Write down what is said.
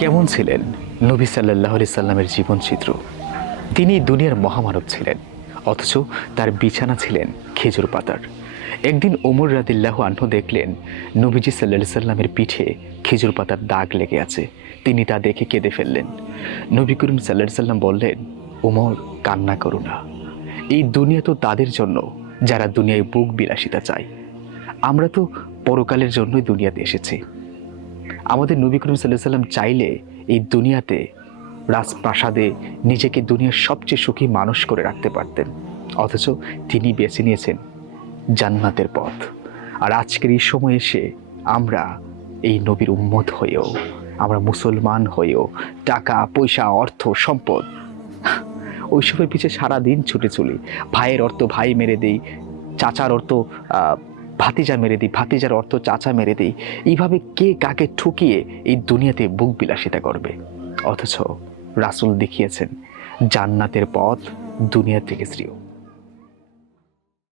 কেমন ছিলেন নবী সাল্লাল্লাহু আলাইহি সাল্লামের জীবনচিত্র? তিনি দুনিয়ার মহামানব ছিলেন, অথচ তার বিছানা ছিলেন খেজুর পাতার। একদিন ওমর রাদিয়াল্লাহু আনহু দেখলেন নবীজি সাল্লাল্লাহু আলাইহি সাল্লামের পিঠে খেজুর পাতার দাগ লেগে আছে। তিনি তা দেখে কেঁদে ফেললেন। নবী করিম সাল্লাল্লাহু আলাইহি সাল্লাম বললেন, ওমর, কান্না করো না। এই দুনিয়া তো তাদের জন্য যারা দুনিয়ায় বুক বিলাসিতা চায়। আমরা তো পরকালের জন্যই দুনিয়াতে এসেছি। আমাদের নবী করিম সাল্লাল্লাহু আলাইহি সাল্লাম চাইলে এই দুনিয়াতে রাজপ্রাসাদে নিজেকে দুনিয়ার সবচেয়ে সুখী মানুষ করে রাখতে পারতেন, অথচ তিনি বেছে নিয়েছেন জান্নাতের পথ। আর আজকের এই সময় এসে আমরা এই নবীর উম্মত হয়েও, আমরা মুসলমান হয়েও টাকা পয়সা অর্থ সম্পদ ওইসবের পিছিয়ে সারাদিন ছুটে চলি। ভাইয়ের অর্থ ভাই মেরে দেই, চাচার অর্থ ভাতিজা মেরে দিই, ভাতিজার অর্থ চাচা মেরে দিই। এইভাবে কে কাকে ঠকিয়ে এই দুনিয়াতে বুক বিলাসিতা করবে? অথচ রাসূল দেখিয়েছেন জান্নাতের পথ দুনিয়া থেকে শ্রেয়।